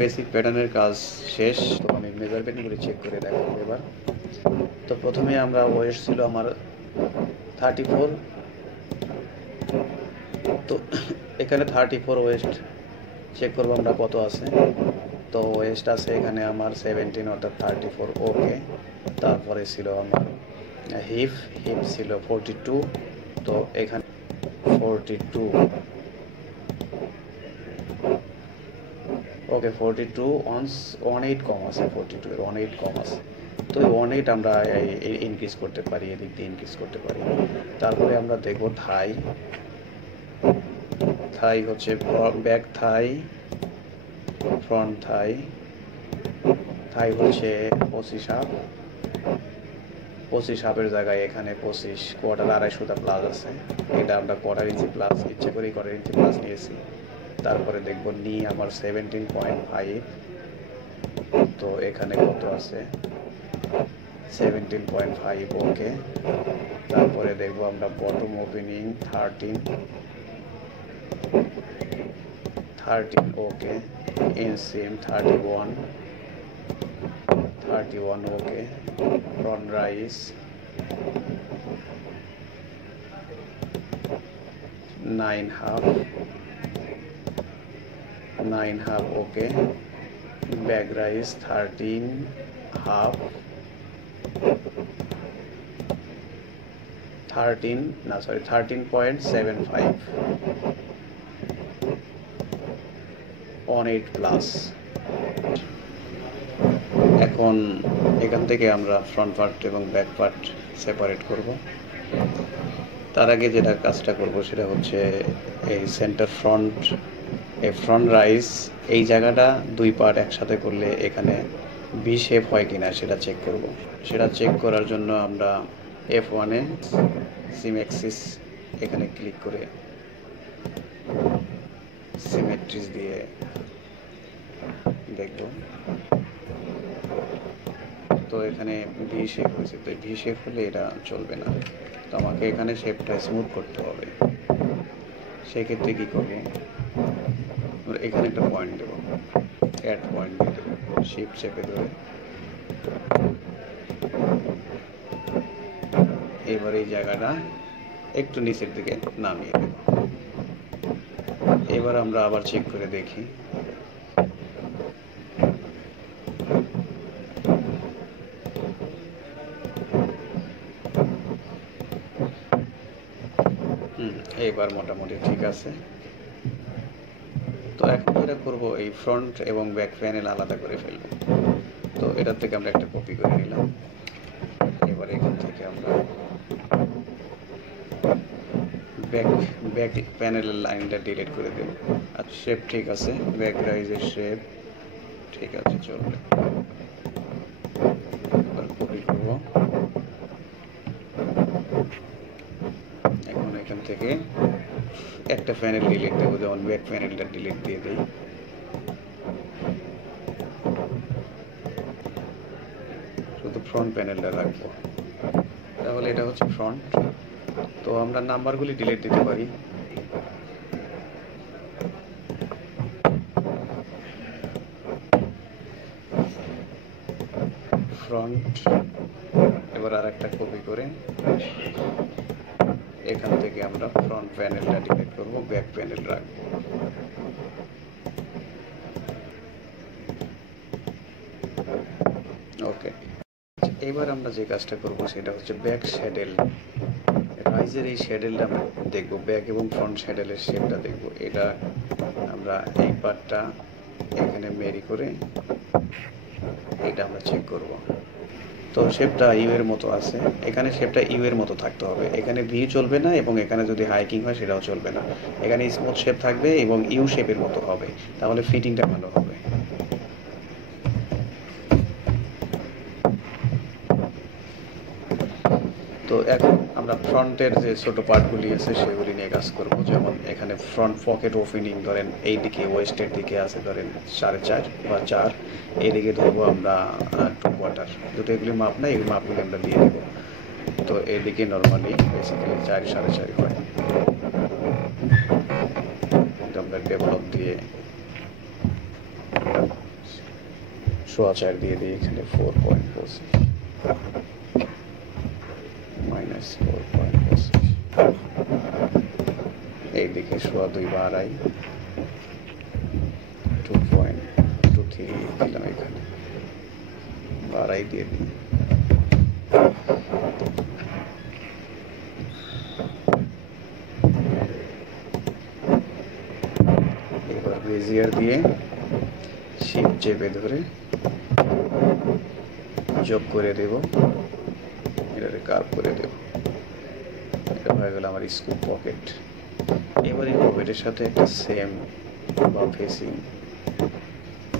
Basic প্যাটার্নের কাজ শেষ। তো আমি মেজারমেন্টগুলি চেক করে দেখাবো এবার। তো প্রথমে আমরা ওয়েস্ট ছিল আমার 34, তো এখানে 34 ওয়েস্ট চেক করবো আমরা কত আছে। তো ওয়েস্ট আছে এখানে আমার 17 অর্থাৎ 34 ওকে। তারপরে ছিল আমার হিপ ছিল 42, তো এখানে 42 ওকে 42 18 কম আছে, 42 এর 18 কম আছে। তো এই 18 আমরা ইনক্রিজ করতে পারি, এদিক দিয়ে ইনক্রিজ করতে পারি। তারপরে আমরা দেখব থাই হচ্ছে ব্যাক থাই, ফ্রন্ট থাই হচ্ছে 25 হাফের জায়গায় এখানে 25 কোয়ার্টার 250 প্লাস আছে। এটা আমরা কোয়ার্টার ইঞ্চি প্লাস ইচ্ছে করেই কোয়ার্টার ইঞ্চি প্লাস নিয়েছি। তারপরে দেখব নি আমার 17.5, তো এখানে কত আছে 17.5 ওকে। তারপরে দেখব আমরা bottom opening 13 okay. Inseam 31 okay. Front rise 9.5 okay. Back rise 13.75 18 plus. এখন এখান থেকে আমরা ফ্রন্ট পার্ট এবং ব্যাক পার্ট সেপারেট করব। তার আগে যেটা কাজটা করব সেটা হচ্ছে এই সেন্টার ফ্রন্ট রাইস, এই জায়গাটা দুই পার্ট একসাথে করলে এখানে ভি শেপ হয় কিনা সেটা চেক করব। সেটা চেক করার জন্য আমরা F1-এ সিম অ্যাক্সিস এখানে ক্লিক করে সিমেট্রিস দিয়ে দেখব। তো এখানে ভি শেপ হয়েছে, তো ভি শেপ হলে এটা চলবে না, তো আমাকে এখানে শেপটা স্মুথ করতে হবে। সেক্ষেত্রে কী করব, এখানে একটা পয়েন্ট দেবো, অ্যাড পয়েন্ট দিয়ে দেবো, শিফট চেপে ধরে এবার এই জায়গাটা একটু নিচের দিকে নামিয়ে দেব। এবার আমরা আবার চেক করে দেখি। এবার মোটামুটি ঠিক আছে। তো এখন যেটা করব, এই ফ্রন্ট এবং ব্যাক প্যানেল আলাদা করে ফেলব। তো এটার থেকে আমরা একটা কপি করে নিলাম। এবার এখান থেকে আমরা ব্যাক প্যানেলের লাইনটা ডিলিট করে দেব। আর শেপ ঠিক আছে, ব্যাক রাইজের শেপ ঠিক আছে, চলবে। এবার কপি করব। এখন এখান থেকে একটা প্যানেল ডিলিট দেবো, যেমন ব্যাক প্যানেলটা ডিলিট দিয়ে দিই। শুধু ফ্রন্ট প্যানেলটা রাখবো, তাহলে এটা হচ্ছে ফ্রন্ট। তো আমরা নাম্বারগুলি ডিলিট দিতে পারি। ফ্রন্ট, এবার আর একটা কপি করে এখান থেকে আমরা ফ্রন্ট প্যানেলটা ডিলিট করব, ব্যাক প্যানেল রাখবো। ওকে, এবার আমরা যে কাজটা করব সেটা হচ্ছে ব্যাক শ্যাডেল। রাইজের এই শ্যাডেলটা আমরা দেখব, ব্যাক এবং ফ্রন্ট শ্যাডেলের শেপটা দেখব। এটা আমরা এই পার্টটা এখানে মেরি করে এটা আমরা চেক করব। তো শেপটা ইউ এর মতো আছে, এখানে শেপটা ইউ এর মতো থাকতে হবে। এখানে ভি চলবে না, এবং এখানে যদি হাইকিং হয় সেটাও চলবে না। এখানে স্মুথ শেপ থাকবে এবং ইউ শেপের মতো হবে, তাহলে ফিটিংটা ভালো হবে। তো এখন আমরা ফ্রন্টের যে ছোট পার্টগুলি আছে সেগুলি নিয়ে কাজ করব। যেমন এখানে ফ্রন্ট পকেট ওপেনিং ধরেন এই দিকে ওয়েস্টের দিকে আছে ধরেন 4.5 বা 4, এইদিকে ধরবো আমরা 2 কোয়ার্টার। যেহেতু এগুলি মাপ না, এই মাপগুলি আমরা দিয়ে দেবো। তো এইদিকে নর্মালি বেসিক্যালি 4 4.5 হয়। আমরা ডেভেলপ দিয়ে সোয়াচার দিয়ে দিই এখানে 4.25 মাইনাস 4.25, এইদিকে 2.25 বাড়াই 2.23 দিলাম, এখানে বাড়াই দিয়ে দিই। এবার বেজিয়ার দিয়ে শিপ চেপে ধরে যোগ করে দেব, এটাকে কার্ভ করে দেব। এটা হয়ে গেল আমার স্কুপ পকেট। এবার এই পকেটের সাথে একটা সেম বা ফেসিং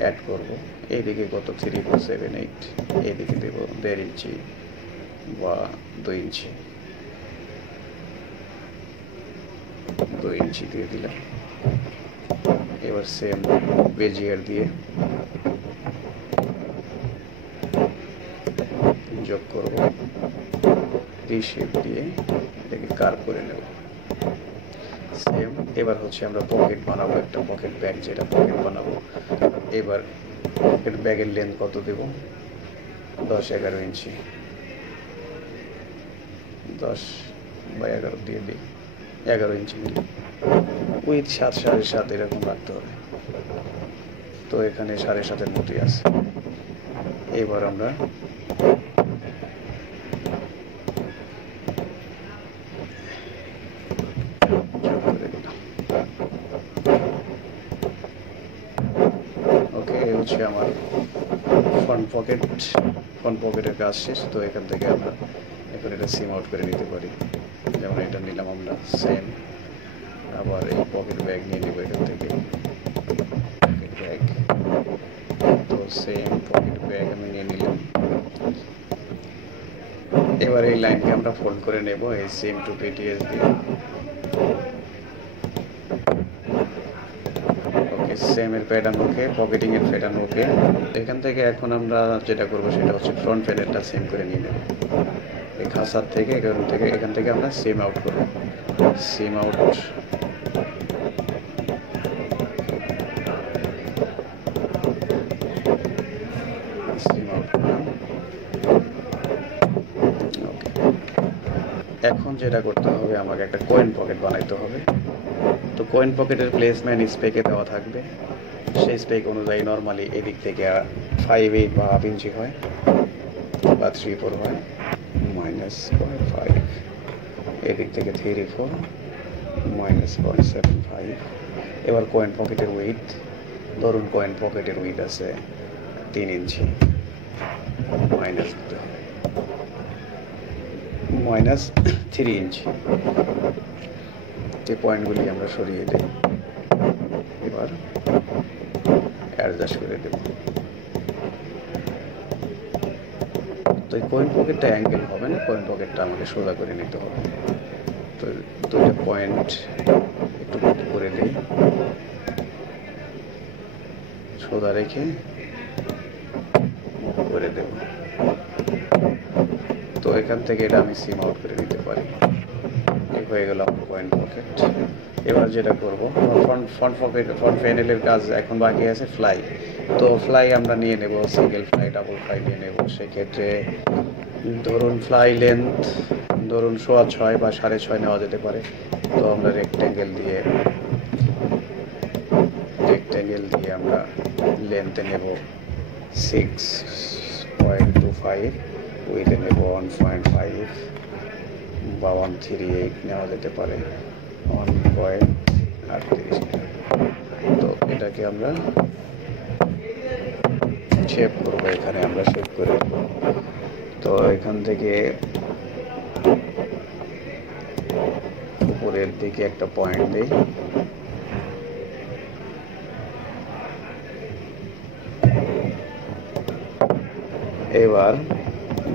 অ্যাড করব। এইদিকে কত 3, 4, 7, 8, এইদিকে দেব 1.5 ইঞ্চি বা 2 ইঞ্চি, 2 ইঞ্চি দিয়ে দিলাম। এবার সেম বেজিয়ার দিয়ে যোগ করব, রিশেপ দিয়ে এটাকে কার্ভ করে নেব সেম। এবার হচ্ছে আমরা পকেট বানাবো, একটা পকেট ব্যাগ, যেটা পকেট বানাবো। এবার পকেট ব্যাগের লেন্থ কত দেব, 10-11 ইঞ্চি, 10/11 দিয়ে দিই, 11 ইঞ্চি দিই। উইথ 7, 7.5 এরকম রাখতে হবে। তো এখানে 7.5-এর মতোই আছে। এবার আমরা ওকে, এই হচ্ছে আমার ফ্রন্ট পকেটের কাজ শেষ। তো এখান থেকে আমরা এখন এটা সিম আউট করে নিতে পারি। যেমন এটা নিলাম আমরা সেম, আবার এই পকেট ব্যাগ নিয়ে নেব এখান থেকে, পকেট ব্যাগ। তো সেম পকেট ব্যাগ আমি নিয়ে নিলাম। এবার এই লাইনকে আমরা ফোল্ড করে নেব এই সেম টু পিটিএস দিয়ে। ওকে, সেমের প্যাটার্ন ওকে, পকেটিং এর প্যাটার্ন ওকে। এখান থেকে এখন আমরা যেটা করব সেটা হচ্ছে ফ্রন্ট প্যানেলটা সেম করে নিয়ে নেব। এই খাঁচার থেকে এখান থেকে আমরা সিম আউট করব, সিম আউট। এখন যেটা করতে হবে, আমাকে একটা কয়েন পকেট বানাইতে হবে। তো কয়েন পকেটের প্লেসমেন্ট স্পেকে দেওয়া থাকবে। সেই স্পেক অনুযায়ী নর্মালি এদিক থেকে 5, 8 বা হাফ ইঞ্চি হয় বা 3, 4 হয়, -0.5, এদিক থেকে 3, 4, -0.75। এবার কয়েন পকেটের উইথ, ধরুন কয়েন পকেটের উইথ আছে 3 ইঞ্চি, মাইনাস দিতে হবে -3 ইঞ্চি। যে পয়েন্টগুলি আমরা সরিয়ে দিই, এবার অ্যাডজাস্ট করে দেব। তো এই কয়েন পকেটটা অ্যাঙ্গেল হবে না, কয়েন পকেটটা আমাকে সোজা করে নিতে হবে। তো দুইটা পয়েন্ট একটু করে দিই, সোজা রেখে করে দেব। তো এখান থেকে এটা আমি সিম আউট করে নিতে পারি। এই হয়ে গেল আমার কয়েন পকেট। এবার যেটা করব, ফ্রন্ট প্যানেলের কাজ এখন বাকি আছে ফ্লাই। তো ফ্লাই আমরা নিয়ে নেব, সিঙ্গেল ফ্লাই, ডাবল ফ্লাই নিয়ে নেব। সেক্ষেত্রে ধরুন ফ্লাই লেন্থ ধরুন 6.25 বা 6.5 নেওয়া যেতে পারে। তো আমরা রেক্ট্যাঙ্গেল দিয়ে আমরা লেন্থে নেব 6.25, উইথে নেব 1.5 বা 1.38 নেওয়া যেতে পারে, 1.38। তো এটাকে আমরা শেপ করবো, এখানে আমরা শেপ করে দেবো। তো এখান থেকে উপরের দিকে একটা পয়েন্ট দিই, এবার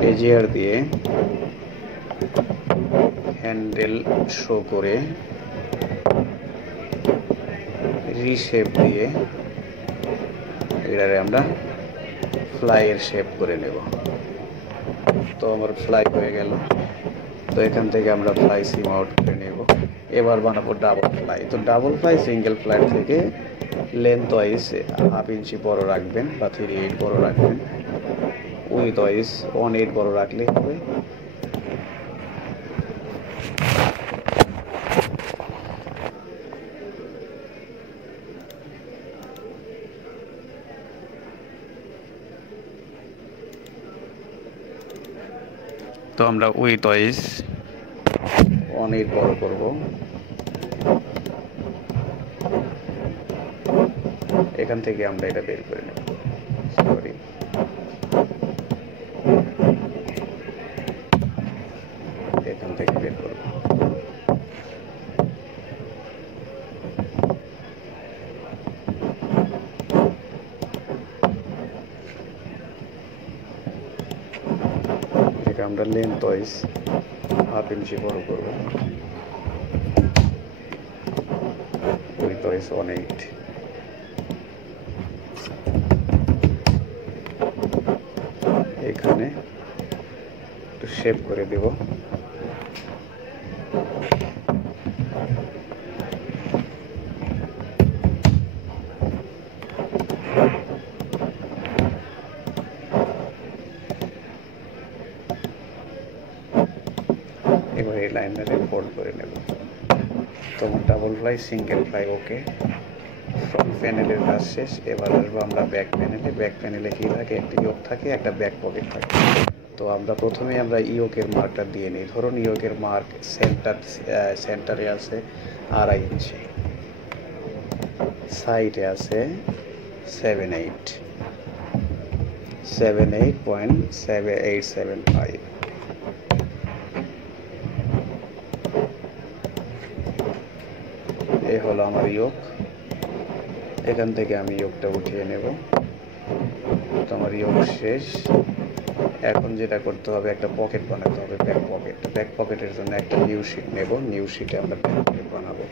বেজিয়ার দিয়ে হ্যান্ডেল শো করে রিশেপ দিয়ে এটারে আমরা ফ্লাইয়ের শেপ করে নেব। তো আমার ফ্লাই হয়ে গেল। তো এখান থেকে আমরা ফ্লাই সিম আউট করে নেব। এবার বানাবো ডাবল ফ্লাই। তো ডাবল ফ্লাই সিঙ্গেল ফ্লাই থেকে লেন্থ ওয়াইজ 1/2 ইঞ্চি বড় রাখবেন বা 3/8 বড় রাখবেন, উইথ ওয়াইজ 1/8 বড় রাখলে হবে। তো আমরা উইথ ওয়াইজ 1/8 বড় করব। এখান থেকে আমরা এটা বের করে নেব, সরি এখান থেকে বের করব। এটা আমরা লেন্থ ওয়াইজ 1/2 ইঞ্চি বড় করব, উইথ ওয়াইজ 1/8। এখানে একটু শেপ করে দেব। এবার এই লাইনারে ফোল্ড করে নেব। তো ডাবল ফ্লাই সিঙ্গেল ফ্লাই ওকে, ফ্রন্ট প্যানেলের কাজ শেষ। এবার আসবো আমরা ব্যাক প্যানেলে। ব্যাক প্যানেলে কি থাকে, একটা ইয়োক থাকে, একটা ব্যাক পকেট থাকে। তো আমরা প্রথমে আমরা ইয়োকের মার্কটা দিয়ে নিই। ধরুন ইয়োকের মার্ক সেন্টারে আছে 2.5 ইঞ্চি, সাইডে আছে 78.7875। এই হলো আমার ইয়োক। এখান থেকে আমি ইয়োকটা উঠিয়ে নেব। তো আমার ইয়োক শেষ। এখন যেটা করতে হবে, একটা পকেট বানাতে হবে, ব্যাক পকেট। ব্যাক পকেটের জন্য একটা নিউ শিট নেব। নিউ শিটে আমরা ব্যাক পকেট বানাবো।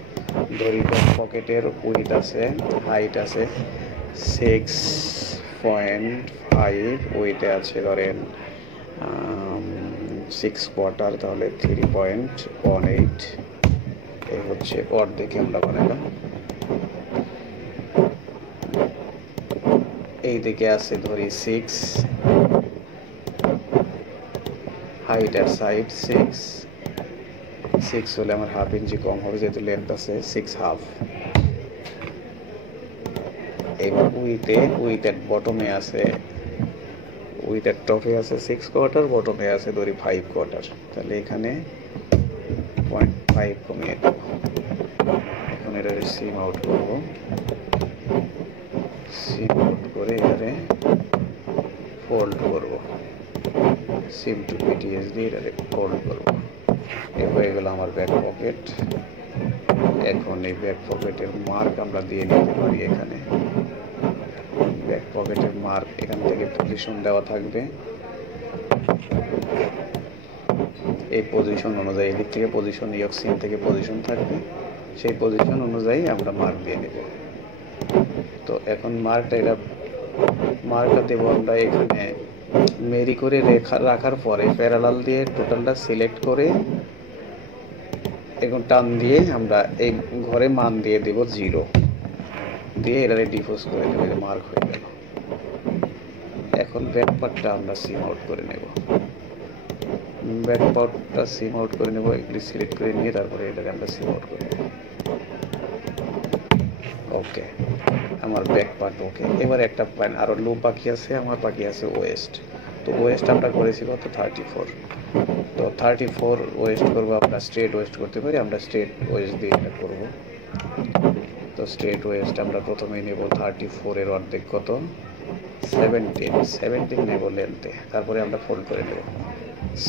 ধরি ব্যাক পকেটের উইথ আছে, হাইট আছে 6.5, উইথে আছে ধরেন 6/4, তাহলে 3.18। এই হচ্ছে অর্ধেকে আমরা বানালাম। এই দিকে আছে ধরি 6, হাইট আর সাইড 6 হলে আমার 1/2 ইঞ্চি কম হবে, যেহেতু লেন্থ আছে 6.5। এবার উইথের বটমে আছে, উইথের টপে আছে 6/4, বটমে আছে ধরি 5/4, তাহলে এখানে 0.5 কমিয়ে দেব। এখন এটা সিম আউট করব। সিম আউট করে এখানে ফোল্ড করব, সিম টু পিটিএস দিয়ে এটা ফোল্ড করব। এ হয়ে গেল আমার ব্যাক পকেট। এখন এই ব্যাক পকেটের মার্ক আমরা দিয়ে নিতে পারি। এখানে ব্যাক পকেটের মার্ক এখান থেকে পজিশন দেওয়া থাকবে। এই পজিশন অনুযায়ী এদিক থেকে পজিশন, ইয়োক সিম থেকে পজিশন থাকবে, সেই পজিশন অনুযায়ী আমরা মার্ক দিয়ে নেব। তো এখন মার্কটা দেবো আমরা এখানে মেরি করে রাখার পরে প্যারালাল দিয়ে টোটালটা সিলেক্ট করে এখন টান দিয়ে আমরা এই ঘরে মান দিয়ে দেব 0 দিয়ে এটারে ডিফোজ করে দেবো। মার্ক হয়ে গেল। এখন ব্যাক পার্টটা আমরা সিম আউট করে নেব। ব্যাক পার্টটা সিম আউট করে নেব, এগুলি সিলেক্ট করে নিয়ে তারপরে এটাকে আমরা সিম আউট করে নেব। ওকে, আমার ব্যাক পার্ট ওকে। এবার একটা আরও লো বাকি আছে, আমার বাকি আছে ওয়েস্ট। তো ওয়েস্ট আমরা করেছি কত, 34। তো 34 ওয়েস্ট করবো আমরা, স্ট্রেট ওয়েস্ট করতে পারি, আমরা স্ট্রেট ওয়েস্ট দিয়ে এটা করবো। তো স্ট্রেট ওয়েস্ট আমরা প্রথমেই নেব 34 এর অর্ধেক কত, 17 নেব লেন্থে, তারপরে আমরা ফোল্ড করে নেব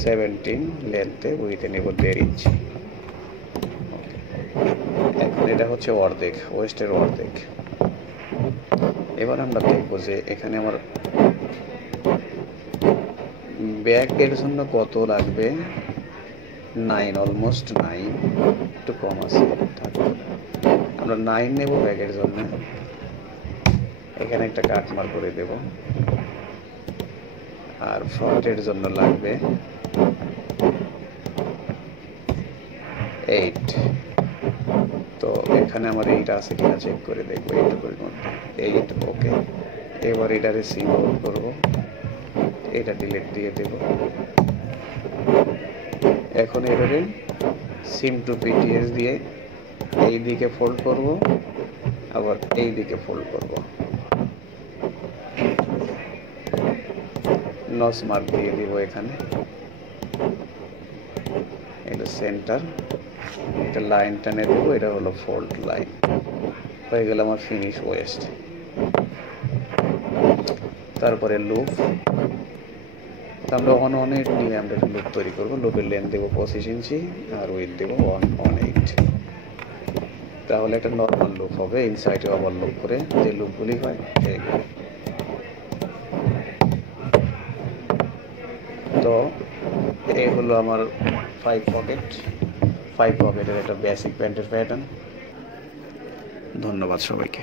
17 লেন্থে, উইথে নেব 1.5 ইঞ্চি। এখন এটা হচ্ছে অর্ধেক, ওয়েস্টের অর্ধেক। এবার আমরা দেখব যে এখানে আমার ব্যাকের জন্য কত লাগবে, 9, অলমোস্ট 9, একটু কম আছে, আমরা 9 নেব ব্যাকের জন্য। এখানে একটা কাটমার করে দেব। আর ফ্রন্টের জন্য লাগবে 8। তো এখানে আমার এইটা আছে কিনা চেক করে দেখবো এইটুকুর মধ্যে, এইট ওকে। এবার এটারে সিম আউট করবো, এটা ডিলিট দিয়ে দেব। এখন এবারে সিম টু পিটিএস দিয়ে এই দিকে ফোল্ড করব, আবার এই দিকে ফোল্ড করব, নচ মার্ক দিয়ে দিব এখানে, এটা সেন্টার, এটা লাইন টানে দেবো, এটা হলো ফোল্ড লাইন। হয়ে গেল আমার ফিনিশ ওয়েস্ট। তারপরে লুপ, আমরা অনেক নিয়ে আমরা একটা লুপ তৈরি করবো। লুপের লেন্থ দেবো 25 ইঞ্চি আর উইথ দেবো 118। তাহলে একটা নর্মাল লুপ হবে, ইনসাইডে আবার লুপ করে যে লুপগুলি হয় সেইগুলো। তো এই হলো আমার 5 পকেটের একটা বেসিক প্যান্টের প্যাটার্ন। ধন্যবাদ সবাইকে।